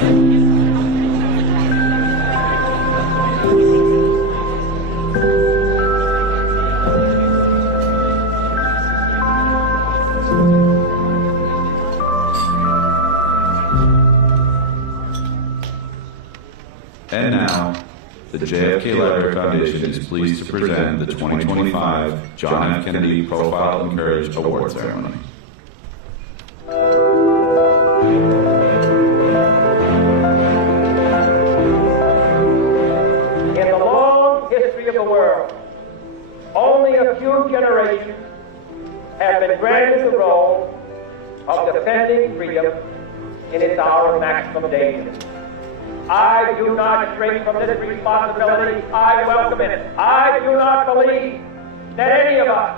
And now, the JFK Library Foundation is pleased to present the 2025 John F. Kennedy Profile and Courage Award Ceremony. In the long history of the world, only a few generations have been granted the role of defending freedom in its hour of maximum danger. I do not shrink from this responsibility. I welcome it. I do not believe that any of us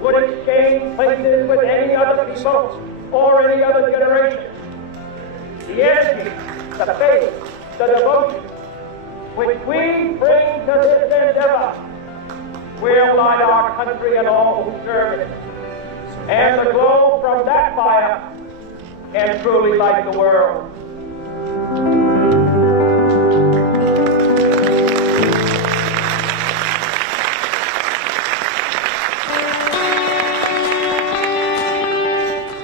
would exchange places with any other people or any other generation. The energy, the faith, the devotion which we bring to this endeavor will light our country and all who serve it. And the glow from that fire can truly light the world.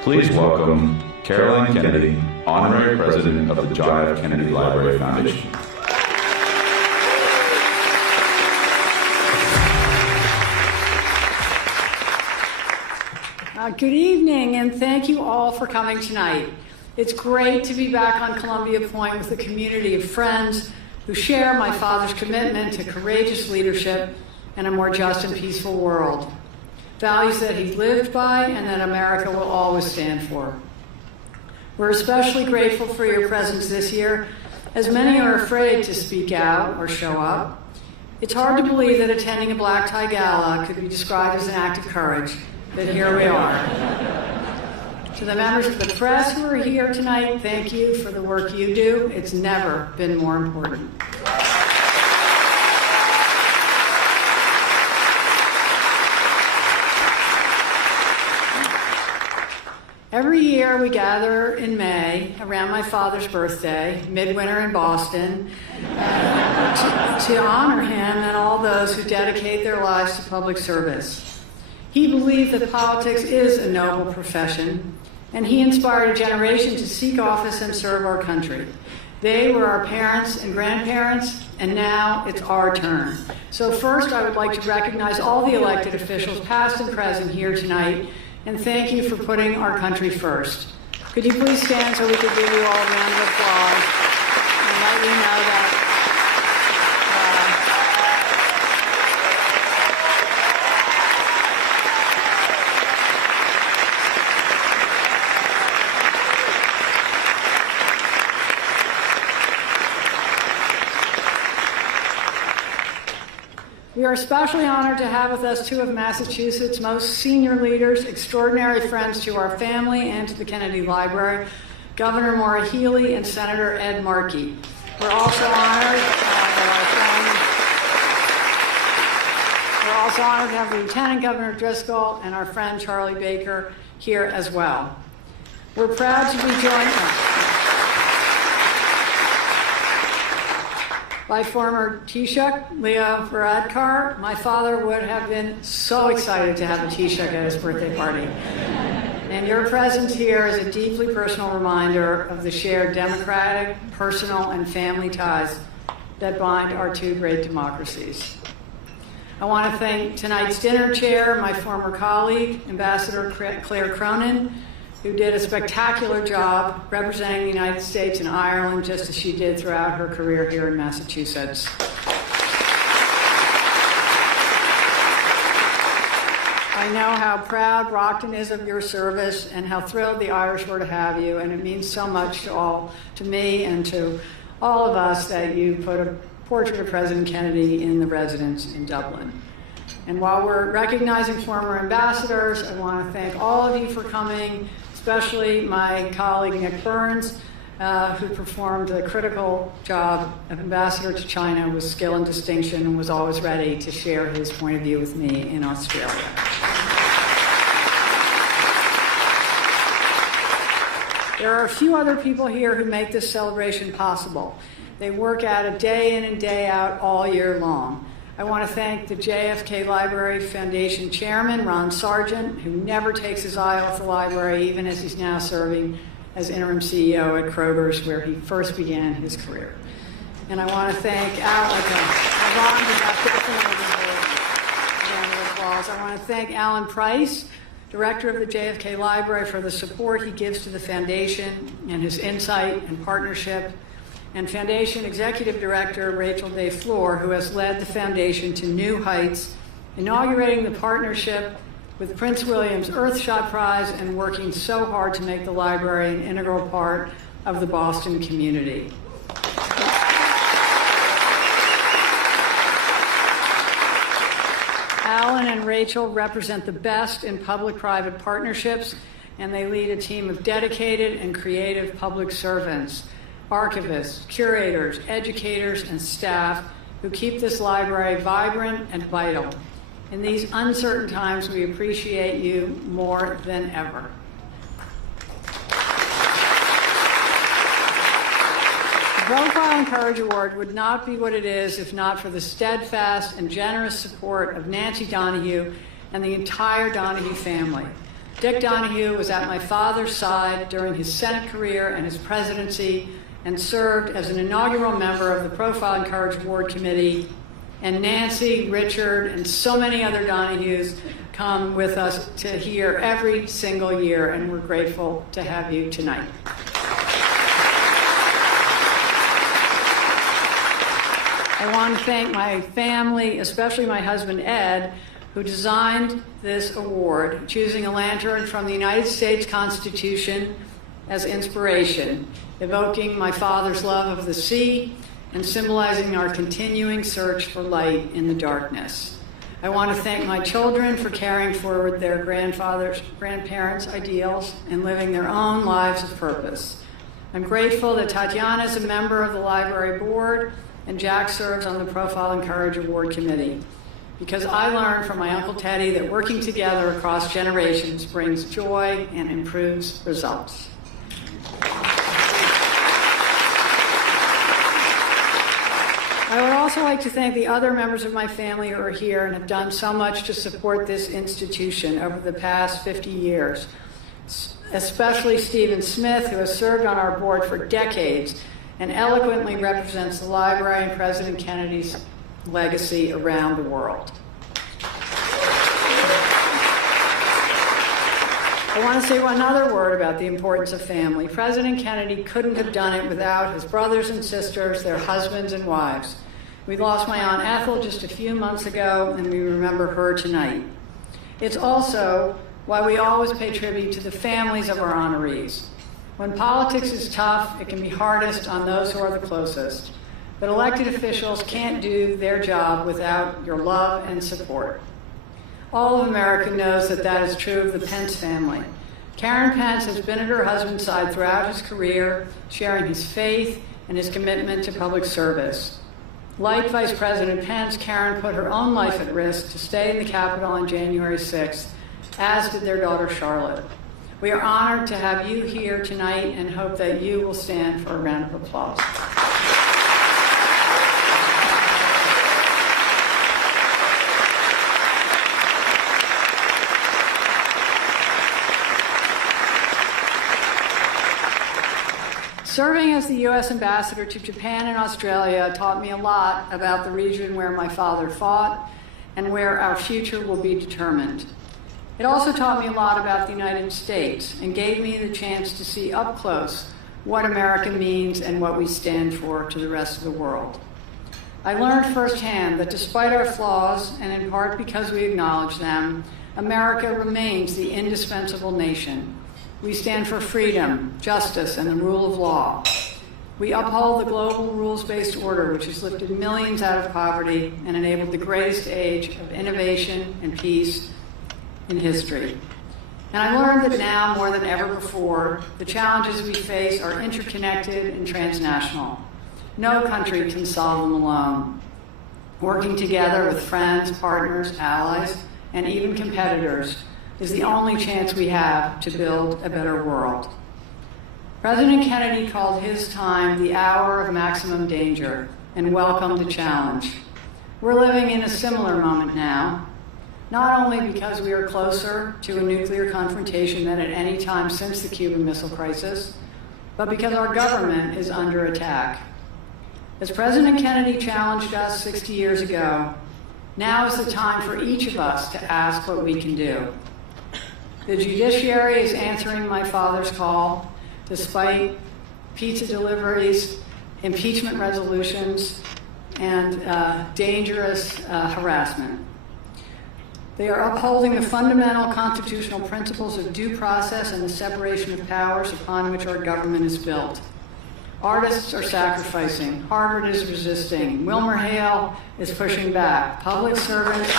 Please welcome Caroline Kennedy, Honorary President of the John F. Kennedy Library Foundation. Good evening, and thank you all for coming tonight. It's great to be back on Columbia Point with a community of friends who share my father's commitment to courageous leadership and a more just and peaceful world. Values that he lived by and that America will always stand for. We're especially grateful for your presence this year, as many are afraid to speak out or show up. It's hard to believe that attending a black tie gala could be described as an act of courage, but here we are. To the members of the press who are here tonight, thank you for the work you do. It's never been more important. Every year we gather in May around my father's birthday, midwinter in Boston, to honor him and all those who dedicate their lives to public service. He believed that politics is a noble profession, and he inspired a generation to seek office and serve our country. They were our parents and grandparents, and now it's our turn. So first, I would like to recognize all the elected officials, past and present, here tonight, and thank you for putting our country first. Could you please stand so we could give you all a round of applause and let you know that we are especially honored to have with us two of Massachusetts' most senior leaders, extraordinary friends to our family and to the Kennedy Library, Governor Maura Healey and Senator Ed Markey. We're also honored to have Lieutenant Governor Driscoll and our friend Charlie Baker here as well. We're proud to be joined by former Taoiseach Leo Varadkar. My father would have been so excited to have a Taoiseach at his birthday party. And your presence here is a deeply personal reminder of the shared democratic, personal, and family ties that bind our two great democracies. I want to thank tonight's dinner chair, my former colleague, Ambassador Claire Cronin, who did a spectacular job representing the United States and Ireland, just as she did throughout her career here in Massachusetts. I know how proud Brockton is of your service and how thrilled the Irish were to have you, and it means so much to me and to all of us that you put a portrait of President Kennedy in the residence in Dublin. And while we're recognizing former ambassadors, I want to thank all of you for coming, especially my colleague Nick Burns, who performed a critical job of ambassador to China with skill and distinction and was always ready to share his point of view with me in Australia. There are a few other people here who make this celebration possible. They work at it day in and day out all year long. I want to thank the JFK Library Foundation Chairman, Ron Sargent, who never takes his eye off the library, even as he's now serving as interim CEO at Kroger's, where he first began his career. And I want to thank I want to thank Alan Price, Director of the JFK Library, for the support he gives to the foundation and his insight and partnership, and Foundation Executive Director Rachel Day Floor, who has led the foundation to new heights, inaugurating the partnership with Prince William's Earthshot Prize and working so hard to make the library an integral part of the Boston community. Alan and Rachel represent the best in public-private partnerships, and they lead a team of dedicated and creative public servants, archivists, curators, educators, and staff who keep this library vibrant and vital. In these uncertain times, we appreciate you more than ever. The Profile and Courage Award would not be what it is if not for the steadfast and generous support of Nancy Donahue and the entire Donahue family. Dick Donahue was at my father's side during his Senate career and his presidency, and served as an inaugural member of the Profile and Courage Award Committee. And Nancy, Richard, and so many other Donahues come with us to here every single year, and we're grateful to have you tonight. I want to thank my family, especially my husband Ed, who designed this award, choosing a lantern from the United States Constitution as inspiration, evoking my father's love of the sea and symbolizing our continuing search for light in the darkness. I want to thank my children for carrying forward their grandparents' ideals and living their own lives of purpose. I'm grateful that Tatiana is a member of the library board and Jack serves on the Profile and Courage Award Committee, because I learned from my Uncle Teddy that working together across generations brings joy and improves results. I would also like to thank the other members of my family who are here and have done so much to support this institution over the past 50 years, especially Stephen Smith, who has served on our board for decades and eloquently represents the library and President Kennedy's legacy around the world. I want to say one other word about the importance of family. President Kennedy couldn't have done it without his brothers and sisters, their husbands and wives. We lost my Aunt Ethel just a few months ago, and we remember her tonight. It's also why we always pay tribute to the families of our honorees. When politics is tough, it can be hardest on those who are the closest. But elected officials can't do their job without your love and support. All of America knows that that is true of the Pence family. Karen Pence has been at her husband's side throughout his career, sharing his faith and his commitment to public service. Like Vice President Pence, Karen put her own life at risk to stay in the Capitol on January 6th, as did their daughter Charlotte. We are honored to have you here tonight and hope that you will stand for a round of applause. Serving as the U.S. Ambassador to Japan and Australia taught me a lot about the region where my father fought and where our future will be determined. It also taught me a lot about the United States and gave me the chance to see up close what America means and what we stand for to the rest of the world. I learned firsthand that despite our flaws, and in part because we acknowledge them, America remains the indispensable nation. We stand for freedom, justice, and the rule of law. We uphold the global rules-based order, which has lifted millions out of poverty and enabled the greatest age of innovation and peace in history. And I learned that now, more than ever before, the challenges we face are interconnected and transnational. No country can solve them alone. Working together with friends, partners, allies, and even competitors is the only chance we have to build a better world. President Kennedy called his time the hour of maximum danger and welcomed the challenge. We're living in a similar moment now, not only because we are closer to a nuclear confrontation than at any time since the Cuban Missile Crisis, but because our government is under attack. As President Kennedy challenged us 60 years ago, now is the time for each of us to ask what we can do. The judiciary is answering my father's call, despite pizza deliveries, impeachment resolutions, and dangerous harassment. They are upholding the fundamental constitutional principles of due process and the separation of powers upon which our government is built. Artists are sacrificing. Harvard is resisting. WilmerHale is pushing back. Public servants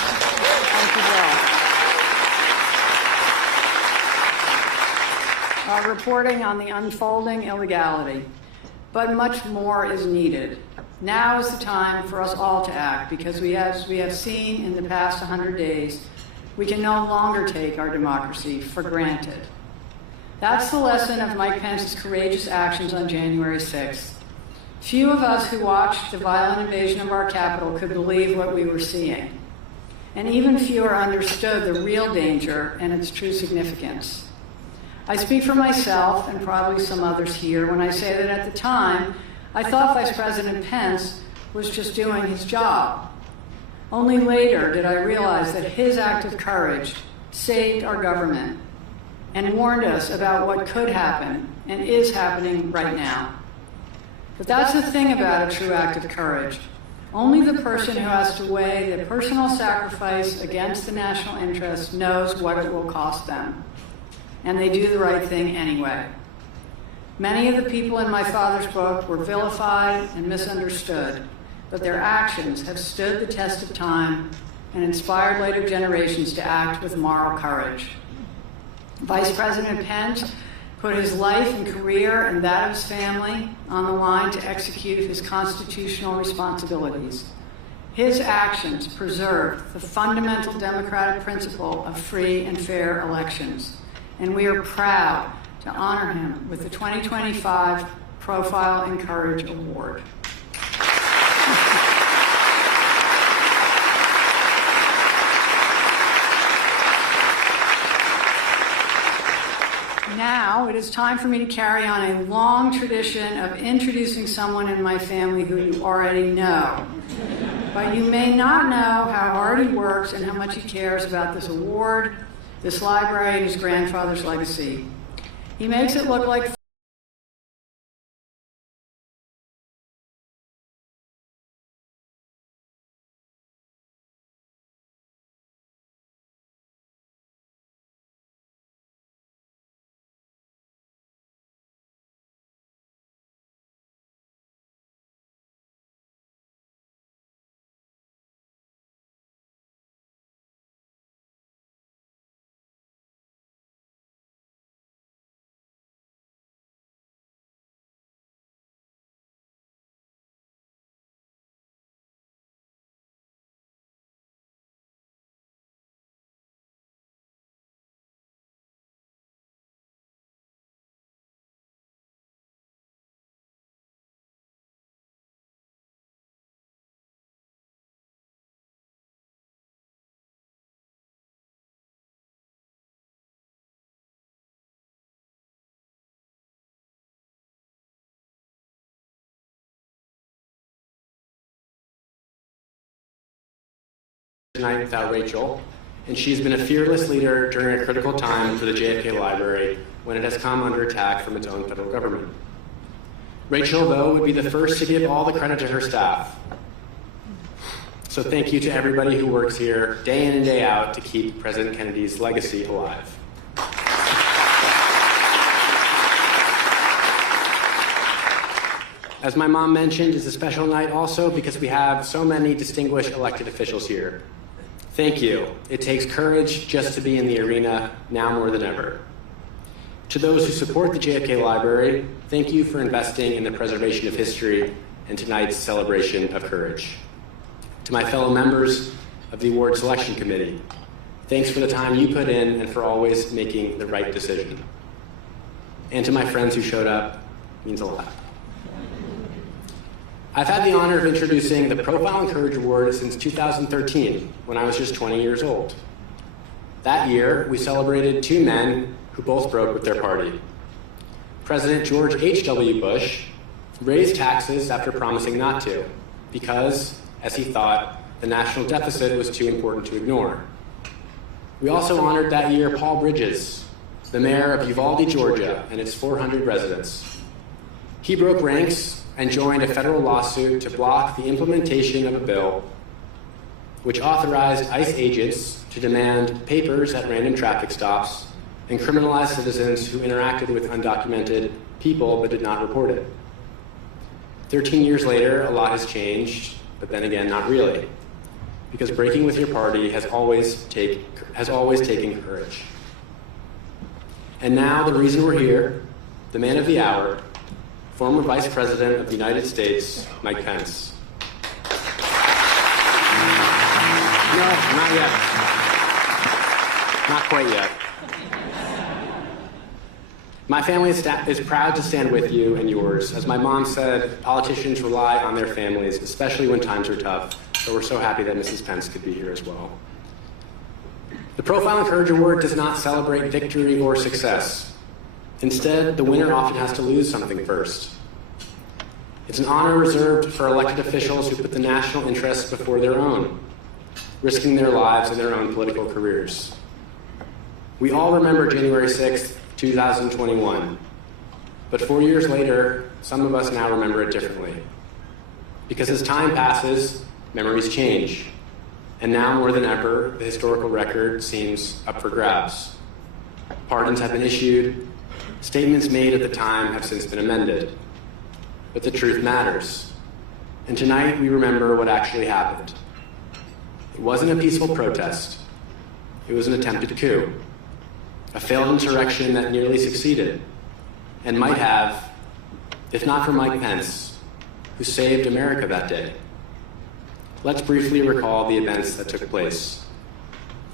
are reporting on the unfolding illegality. But much more is needed. Now is the time for us all to act, because we have seen in the past 100 days, we can no longer take our democracy for granted. That's the lesson of Mike Pence's courageous actions on January 6th. Few of us who watched the violent invasion of our capital could believe what we were seeing. And even fewer understood the real danger and its true significance. I speak for myself and probably some others here when I say that at the time, I thought Vice President Pence was just doing his job. Only later did I realize that his act of courage saved our government and warned us about what could happen and is happening right now. But that's the thing about a true act of courage. Only the person who has to weigh the personal sacrifice against the national interest knows what it will cost them. And they do the right thing anyway. Many of the people in my father's book were vilified and misunderstood, but their actions have stood the test of time and inspired later generations to act with moral courage. Vice President Pence put his life and career and that of his family on the line to execute his constitutional responsibilities. His actions preserved the fundamental democratic principle of free and fair elections, and we are proud to honor him with the 2025 Profile and Courage Award. Now it is time for me to carry on a long tradition of introducing someone in my family who you already know. But you may not know how hard he works and how much he cares about this award, this library, and his grandfather's legacy. He makes it look like tonight without Rachel, and she's been a fearless leader during a critical time for the JFK Library when it has come under attack from its own federal government. Rachel, though, would be the first to give all the credit to her staff. So thank you to everybody who works here day in and day out to keep President Kennedy's legacy alive. As my mom mentioned, it's a special night also because we have so many distinguished elected officials here. Thank you. It takes courage just to be in the arena now more than ever. To those who support the JFK Library, thank you for investing in the preservation of history and tonight's celebration of courage. To my fellow members of the Award Selection Committee, thanks for the time you put in and for always making the right decision. and to my friends who showed up means a lot. I've had the honor of introducing the Profile and Courage Award since 2013, when I was just 20 years old. That year, we celebrated two men who both broke with their party. President George H.W. Bush raised taxes after promising not to, because, as he thought, the national deficit was too important to ignore. We also honored that year Paul Bridges, the mayor of Uvalde, Georgia, and its 400 residents. He broke ranks and joined a federal lawsuit to block the implementation of a bill which authorized ICE agents to demand papers at random traffic stops and criminalize citizens who interacted with undocumented people but did not report it. 13 years later, a lot has changed, but then again, not really, because breaking with your party has always taken courage. And now the reason we're here, the man of the hour, former Vice President of the United States, Mike Pence. No, not yet. Not quite yet. My family is proud to stand with you and yours. As my mom said, politicians rely on their families, especially when times are tough. So we're so happy that Mrs. Pence could be here as well. The Profile and Courage Award does not celebrate victory or success. Instead, the winner often has to lose something first. It's an honor reserved for elected officials who put the national interests before their own, risking their lives and their own political careers. We all remember January 6th, 2021. But 4 years later, some of us now remember it differently. Because as time passes, memories change. And now more than ever, the historical record seems up for grabs. Pardons have been issued. Statements made at the time have since been amended. But the truth matters. And tonight we remember what actually happened. It wasn't a peaceful protest. It was an attempted coup. A failed insurrection that nearly succeeded, and might have, if not for Mike Pence, who saved America that day. Let's briefly recall the events that took place.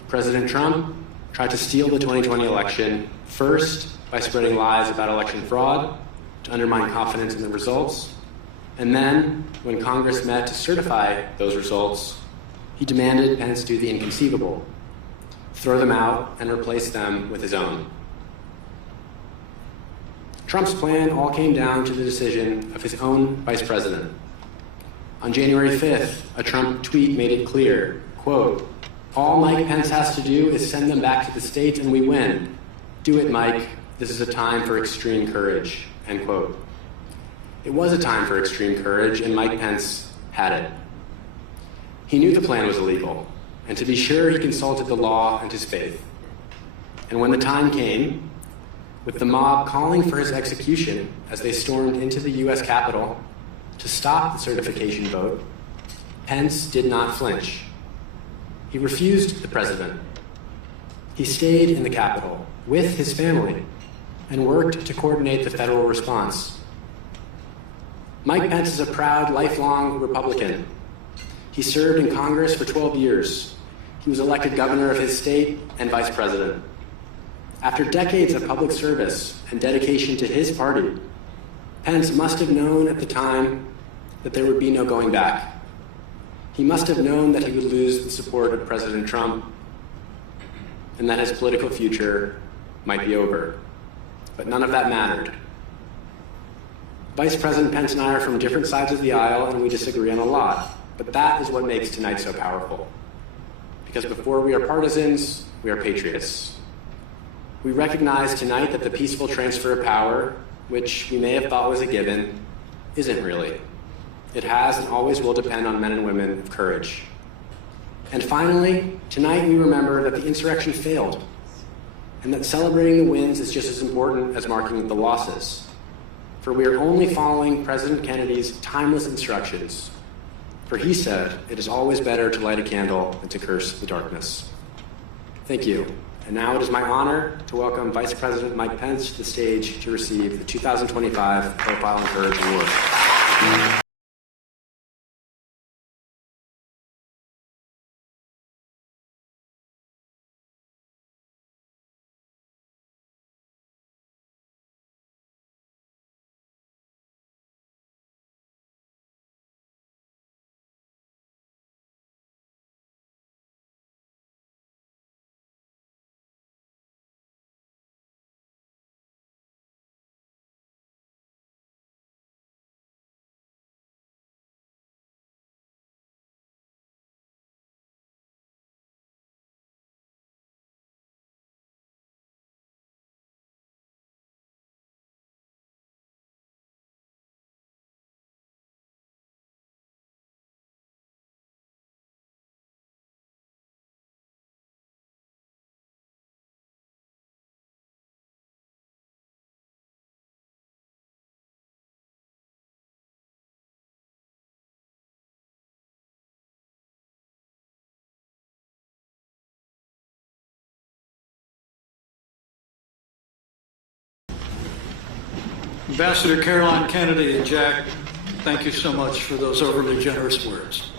President Trump tried to steal the 2020 election, first by spreading lies about election fraud to undermine confidence in the results, and then, when Congress met to certify those results, he demanded Pence do the inconceivable: throw them out and replace them with his own. Trump's plan all came down to the decision of his own vice president. On January 5th, a Trump tweet made it clear, quote, "All Mike Pence has to do is send them back to the States and we win. Do it, Mike. This is a time for extreme courage," end quote. It was a time for extreme courage, and Mike Pence had it. He knew the plan was illegal, and to be sure, he consulted the law and his faith. And when the time came, with the mob calling for his execution as they stormed into the U.S. Capitol to stop the certification vote, Pence did not flinch. He refused the president. He stayed in the Capitol with his family and worked to coordinate the federal response. Mike Pence is a proud, lifelong Republican. He served in Congress for 12 years. He was elected governor of his state and vice president. After decades of public service and dedication to his party, Pence must have known at the time that there would be no going back. He must have known that he would lose the support of President Trump and that his political future might be over. But none of that mattered. Vice President Pence and I are from different sides of the aisle, and we disagree on a lot. But that is what makes tonight so powerful. Because before we are partisans, we are patriots. We recognize tonight that the peaceful transfer of power, which we may have thought was a given, isn't really. It has and always will depend on men and women of courage. And finally, tonight we remember that the insurrection failed, and that celebrating the wins is just as important as marking the losses. For we are only following President Kennedy's timeless instructions. For he said, "It is always better to light a candle than to curse the darkness." Thank you. And now it is my honor to welcome Vice President Mike Pence to the stage to receive the 2025 Profile and Courage Award. Ambassador Caroline Kennedy and Jack, thank you so much for those overly generous words.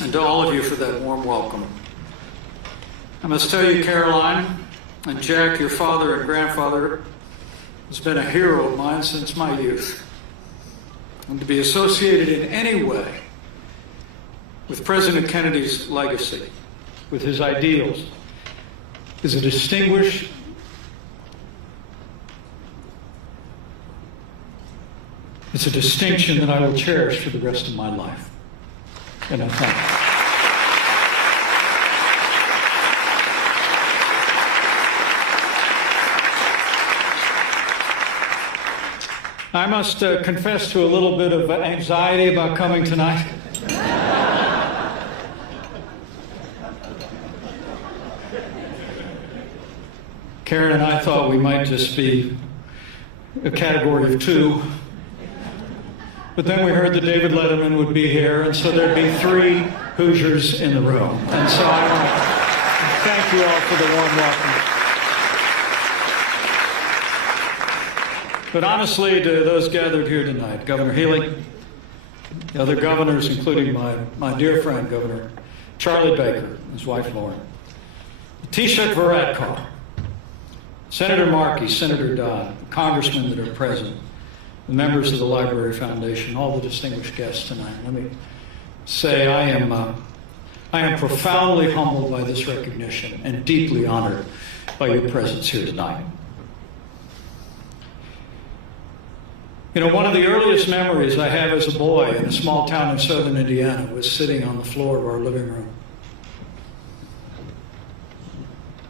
And to all of you for that warm welcome. I must tell you, Caroline and Jack, your father and grandfather has been a hero of mine since my youth. And to be associated in any way with President Kennedy's legacy, with his ideals, is a distinguished It's a distinction that I will cherish for the rest of my life. And I thank you. I must confess to a little bit of anxiety about coming tonight. Karen and I thought we might just be a category of two. But then we heard that David Letterman would be here, and so there'd be 3 Hoosiers in the room. And so I want to thank you all for the warm welcome. But honestly, to those gathered here tonight, Governor Healy, the other governors, including my dear friend, Governor Charlie Baker, his wife Lauren, Taoiseach Varadkar, Senator Markey, Senator Dodd, the congressmen that are present, the members of the Library Foundation, all the distinguished guests tonight. Let me say I am profoundly humbled by this recognition and deeply honored by your presence here tonight. You know, one of the earliest memories I have as a boy in a small town in southern Indiana was sitting on the floor of our living room,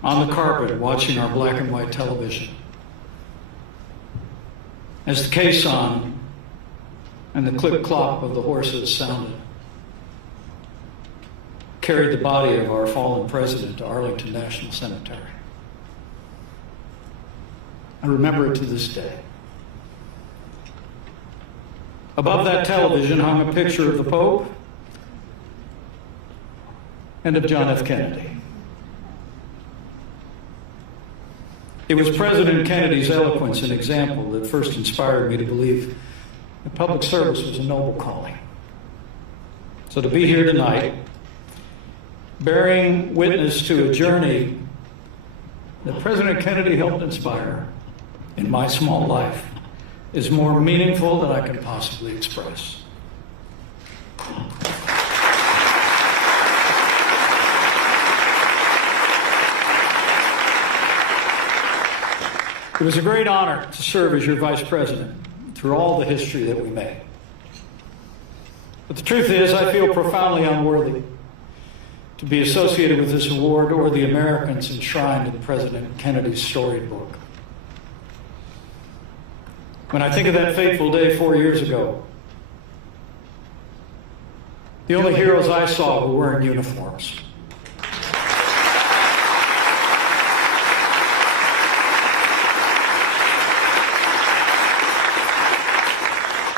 on the carpet, watching our black and white television, as the caisson and the clip-clop of the horses sounded, carried the body of our fallen president to Arlington National Cemetery. I remember it to this day. Above that television hung a picture of the Pope and of John F. Kennedy. It was President Kennedy's eloquence and example that first inspired me to believe that public service was a noble calling. So to be here tonight, bearing witness to a journey that President Kennedy helped inspire in my small life, is more meaningful than I can possibly express. It was a great honor to serve as your vice president through all the history that we made. But the truth is, I feel profoundly unworthy to be associated with this award or the Americans enshrined in President Kennedy's storied book. When I think of that fateful day 4 years ago, the only heroes I saw were wearing uniforms.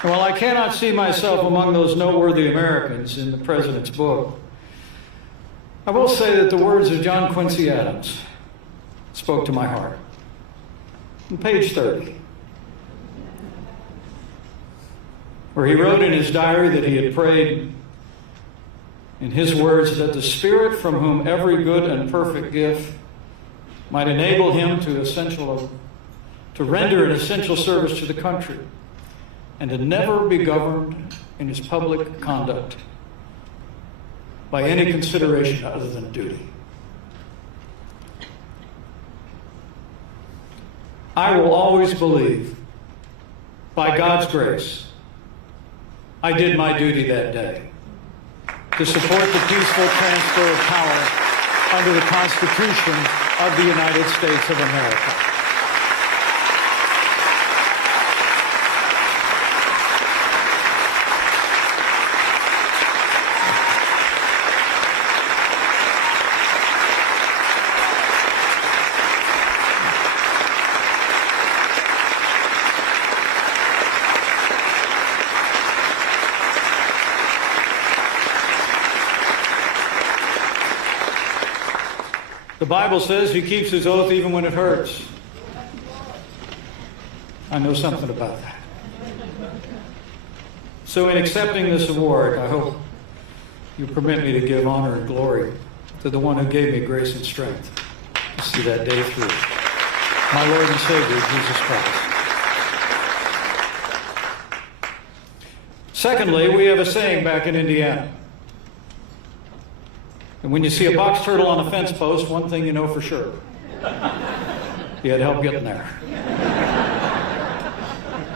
And while I cannot see myself among those noteworthy Americans in the President's book, I will say that the words of John Quincy Adams spoke to my heart. On page 30, where he wrote in his diary that he had prayed, in his words, that the Spirit from whom every good and perfect gift might enable him to render an essential service to the country, and to never be governed in his public conduct by any consideration other than duty. I will always believe, by God's grace, I did my duty that day to support the peaceful transfer of power under the Constitution of the United States of America. The Bible says he keeps his oath even when it hurts. I know something about that. So in accepting this award, I hope you permit me to give honor and glory to the one who gave me grace and strength to see that day through, my Lord and Savior, Jesus Christ. Secondly, we have a saying back in Indiana. And when you see a box turtle on a fence post, one thing you know for sure. You had help getting there.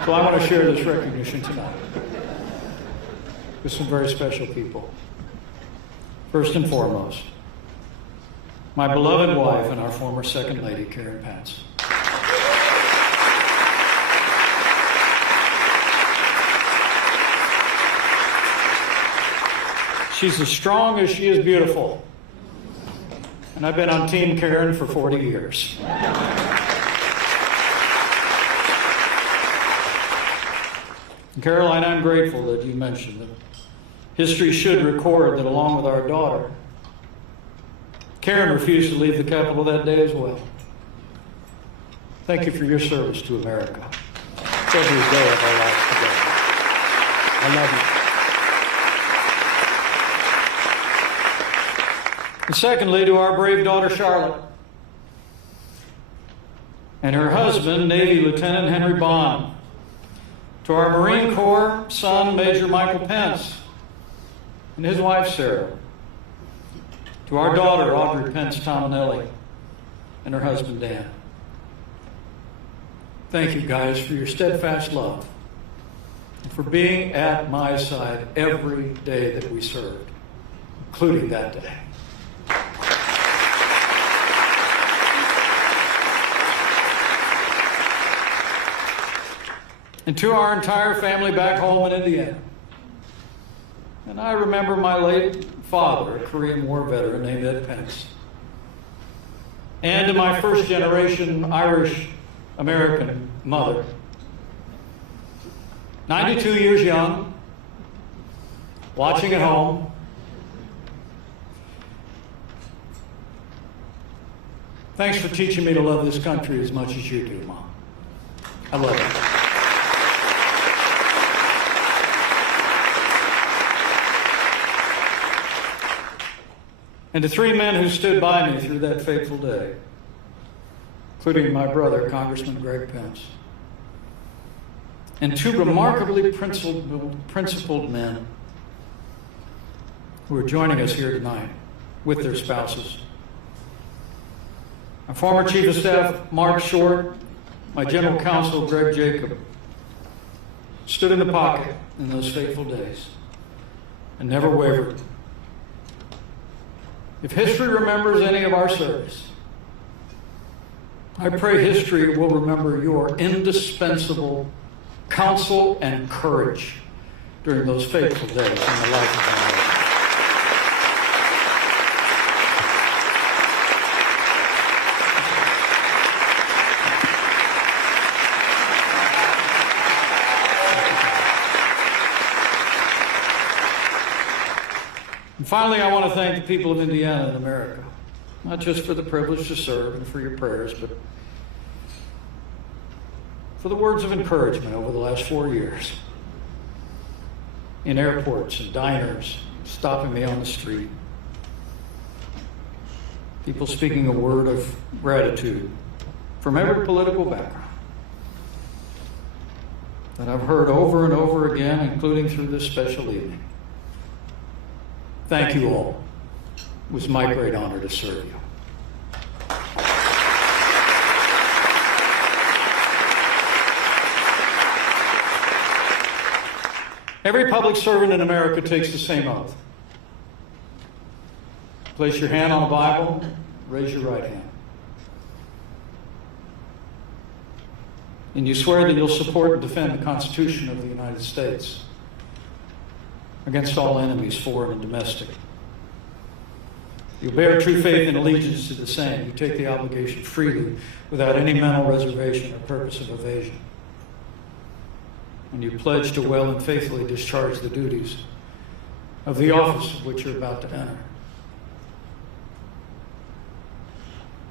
So I want to share this recognition tonight with some very special people. First and foremost, my beloved wife and our former Second Lady, Karen Pence. She's as strong as she is beautiful. And I've been on Team Karen for 40 years. Caroline, I'm grateful that you mentioned that history should record that along with our daughter, Karen refused to leave the Capitol that day as well. Thank you for your service to America. It's every day of our lives together. I love you. And secondly, to our brave daughter, Charlotte, and her husband, Navy Lieutenant Henry Bond, to our Marine Corps son, Major Michael Pence, and his wife, Sarah, to our daughter, Audrey Pence Tominelli, and her husband, Dan. Thank you, guys, for your steadfast love and for being at my side every day that we served, including that day. And to our entire family back home in Indiana. And I remember my late father, a Korean War veteran named Ed Pence. And to my first generation Irish American mother. 92 years young, watching at home. Thanks for teaching me to love this country as much as you do, Mom. I love it. And to three men who stood by me through that fateful day, including my brother, Congressman Greg Pence, and two remarkably principled men who are joining us here tonight with their spouses. My former Chief of Staff, Mark Short, my General Counsel, Greg Jacob, stood in the pocket in those fateful days and never wavered. If history remembers any of our service, I pray history will remember your indispensable counsel and courage during those fateful days in the life of our Lord. And finally, I want to thank the people of Indiana and America, not just for the privilege to serve and for your prayers, but for the words of encouragement over the last 4 years in airports and diners, stopping me on the street, people speaking a word of gratitude from every political background that I've heard over and over again, including through this special evening. Thank you all. It was my great honor to serve you. Every public servant in America takes the same oath. Place your hand on the Bible, raise your right hand. And you swear that you'll support and defend the Constitution of the United States against all enemies, foreign and domestic. You bear true faith and allegiance to the same. You take the obligation freely, without any mental reservation or purpose of evasion. And you pledge to well and faithfully discharge the duties of the office of which you're about to enter.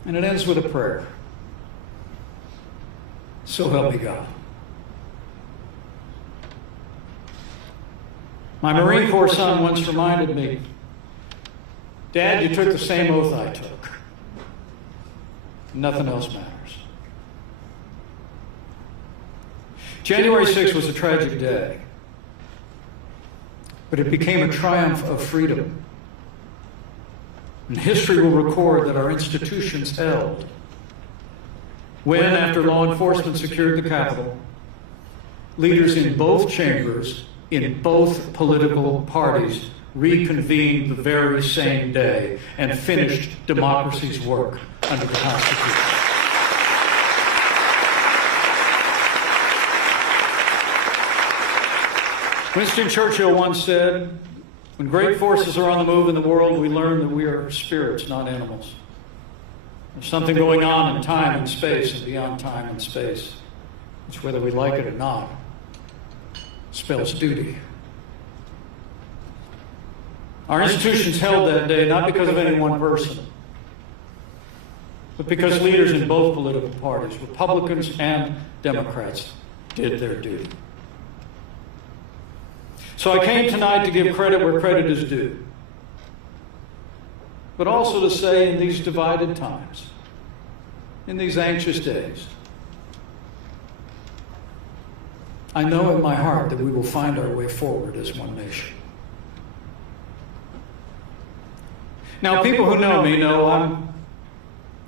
And it ends with a prayer. So help me God. My Marine Corps son once reminded me, "Dad, you took the same oath I took. Nothing else matters." January 6th was a tragic day, but it became a triumph of freedom. And history will record that our institutions held when, after law enforcement secured the Capitol, leaders in both chambers, in both political parties, reconvened the very same day and finished democracy's work under the Constitution. Winston Churchill once said, "When great forces are on the move in the world, we learn that we are spirits, not animals. There's something going on in time and space and beyond time and space. It's whether we like it or not. It spells duty." Our institutions held that day not because of any one person, but because leaders in both political parties, Republicans and Democrats, did their duty. So I came tonight to give credit where credit is due, but also to say in these divided times, in these anxious days, I know in my heart that we will find our way forward as one nation. Now, people who know me know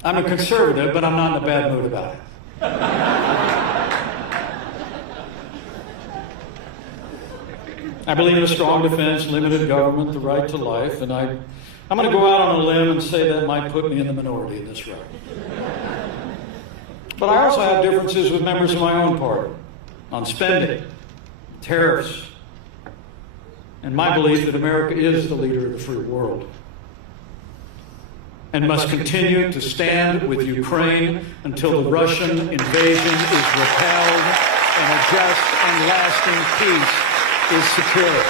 I'm a conservative, but I'm not in a bad mood about it. I believe in a strong defense, limited government, the right to life, and I'm going to go out on a limb and say that might put me in the minority in this room. But I also have differences with members of my own party on spending, tariffs, and my belief that America is the leader of the free world and must continue to stand with Ukraine until the Russian invasion is repelled and a just and lasting peace is secured.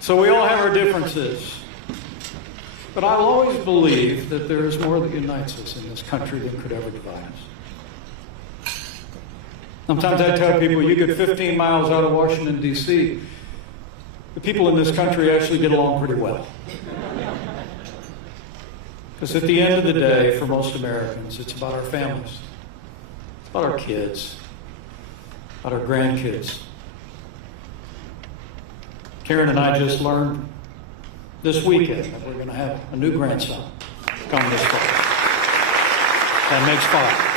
So we all have our differences, but I'll always believe that there is more that unites us in this country than could ever divide us. Sometimes I tell people, you get 15 miles out of Washington, D.C., the people in this country actually get along pretty well. Because at the end of the day, for most Americans, it's about our families. It's about our kids, about our grandkids. Karen and I just learned this weekend that we're going to have a new grandson come this fall. That makes 5.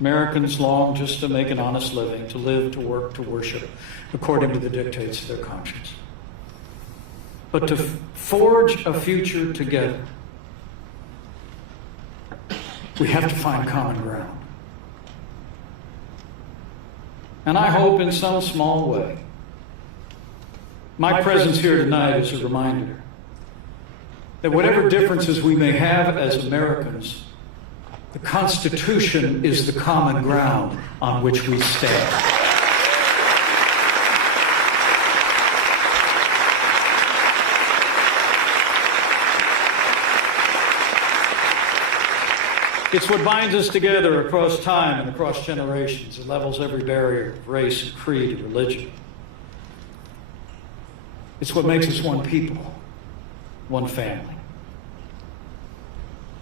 Americans long just to make an honest living, to live, to work, to worship, according to the dictates of their conscience. But to forge a future together, we have to find common ground. And I hope in some small way, my presence here tonight is a reminder that whatever differences we may have as Americans, the Constitution is the common ground on which we stand. It's what binds us together across time and across generations. It levels every barrier of race and creed and religion. It's what makes us one people, one family.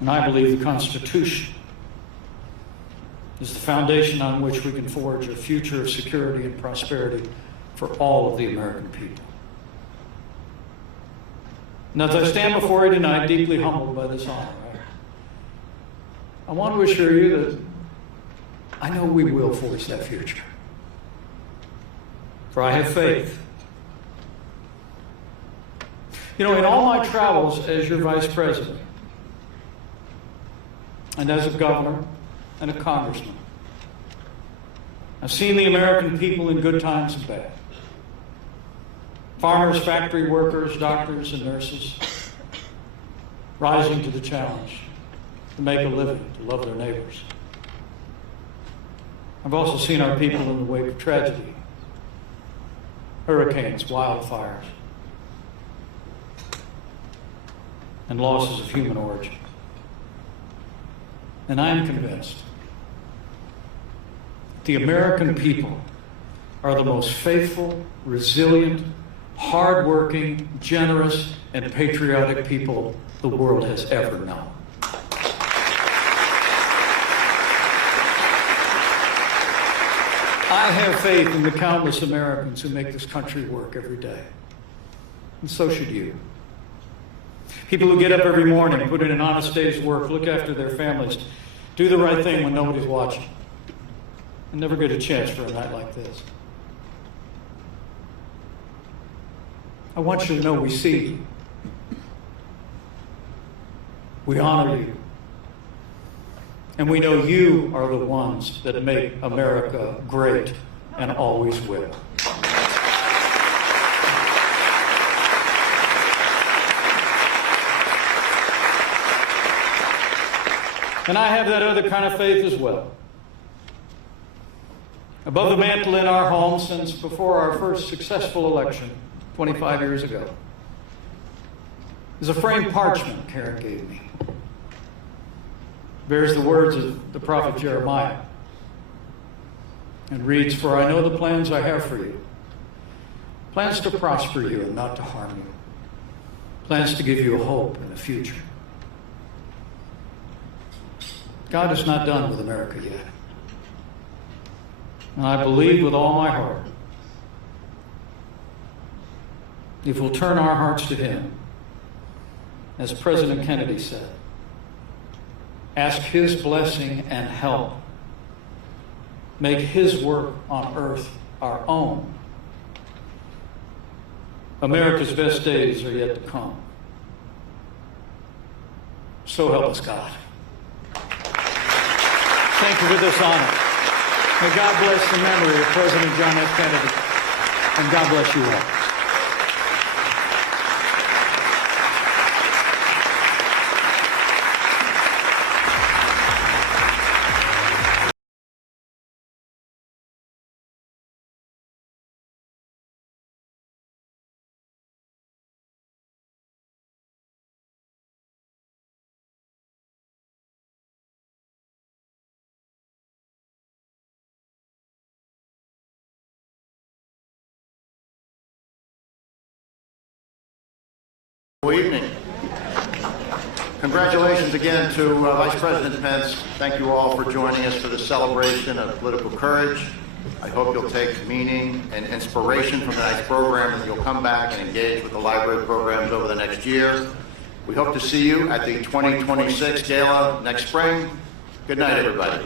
And I believe the Constitution is the foundation on which we can forge a future of security and prosperity for all of the American people. And as I stand before you tonight, deeply humbled by this honor, I want to assure you that I know we will forge that future. For I have faith. You know, in all my travels as your vice president, and as a governor and a congressman, I've seen the American people in good times and bad. Farmers, factory workers, doctors, and nurses rising to the challenge to make a living, to love their neighbors. I've also seen our people in the wake of tragedy, hurricanes, wildfires, and losses of human origin. And I am convinced the American people are the most faithful, resilient, hardworking, generous, and patriotic people the world has ever known. I have faith in the countless Americans who make this country work every day. And so should you. People who get up every morning, put in an honest day's work, look after their families, do the right thing when nobody's watching, and never get a chance for a night like this. I want you to know we see you. We honor you. And we know you are the ones that make America great and always will. And I have that other kind of faith as well. Above the mantle in our home since before our first successful election 25 years ago is a framed parchment Karen gave me. Bears the words of the prophet Jeremiah and reads, "For I know the plans I have for you, plans to prosper you and not to harm you, plans to give you a hope and a future." God is not done with America yet. And I believe with all my heart, if we'll turn our hearts to Him, as President Kennedy said, ask His blessing and help, make His work on earth our own, America's best days are yet to come. So help us God. Thank you for this honor. May God bless the memory of President John F. Kennedy, and God bless you all. Good evening. Congratulations again to Vice President Pence. Thank you all for joining us for this celebration of political courage. I hope you'll take meaning and inspiration from tonight's program, and you'll come back and engage with the library programs over the next year. We hope to see you at the 2026 Gala next spring. Good night, everybody.